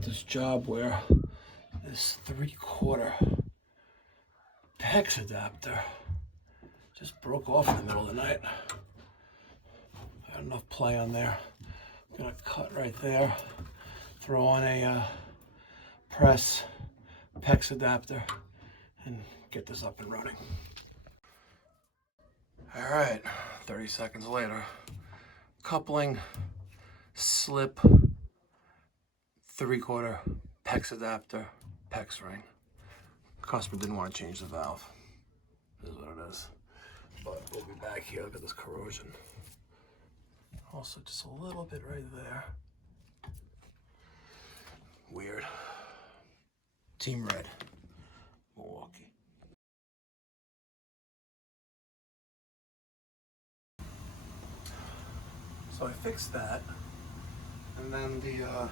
got this job where this 3/4 PEX adapter just broke off in the middle of the night. I had enough play on there. I'm gonna cut right there, throw on a press PEX adapter, and get this up and running. All right, 30 seconds later. Coupling, slip, 3/4 PEX adapter, PEX ring. Customer didn't want to change the valve. This is what it is. But we'll be back here. Look at this corrosion. Also, just a little bit right there. Weird. Team Red, Milwaukee. So I fixed that, and then the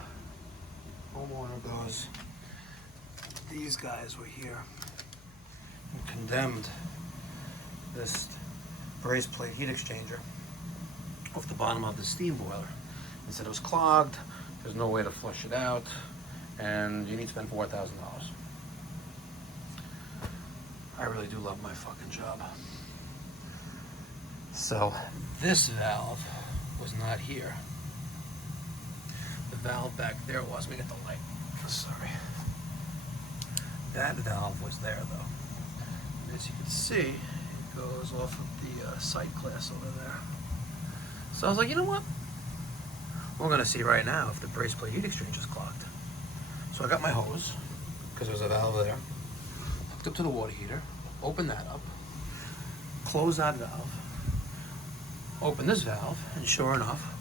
homeowner goes, these guys were here and condemned this brace plate heat exchanger off the bottom of the steam boiler and said it was clogged, there's no way to flush it out, and you need to spend $4,000. I really do love my fucking job. So this valve was not here. The valve back there was. Let me get the light. Sorry. That valve was there though. As you can see, it goes off of the sight glass over there. So I was like, you know what? We're gonna see right now if the brace plate heat exchanger is clogged. So I got my hose, because there's a valve there, hooked up to the water heater, open that up, close that valve, open this valve, and sure enough,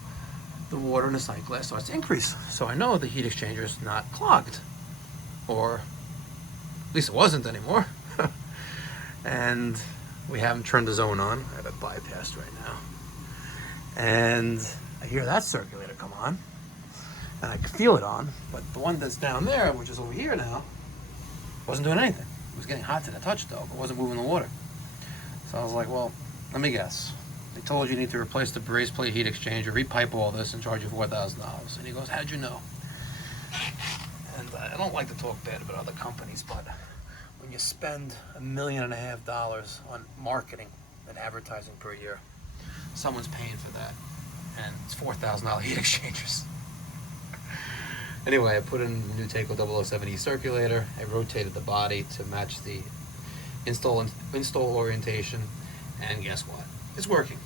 the water in the sight glass starts to increase. So I know the heat exchanger is not clogged, or at least it wasn't anymore. And we haven't turned the zone on. I have it bypassed right now. And I hear that circulator come on, and I can feel it on, but the one that's down there, which is over here now, wasn't doing anything. It was getting hot to the touch though, but wasn't moving the water. So I was like, well, let me guess. They told you need to replace the brace plate heat exchanger, repipe all this, and charge you $4,000. And he goes, how'd you know? And I don't like to talk bad about other companies, but when you spend $1.5 million on marketing and advertising per year, someone's paying for that. And it's $4,000 heat exchangers. Anyway, I put in the new Takeo 007E circulator. I rotated the body to match the install orientation, and guess what? It's working.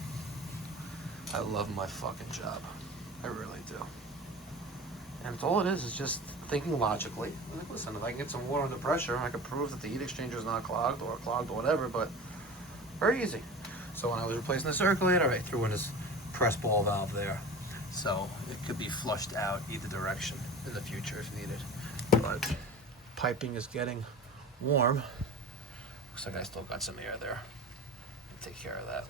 I love my fucking job. I really do. And all it is just thinking logically. Like, listen, if I can get some water under pressure, I can prove that the heat exchanger is not clogged or whatever, but very easy. So when I was replacing the circulator, I threw in this press ball valve there. So it could be flushed out either direction in the future if needed. But piping is getting warm. Looks like I still got some air there. Take care of that.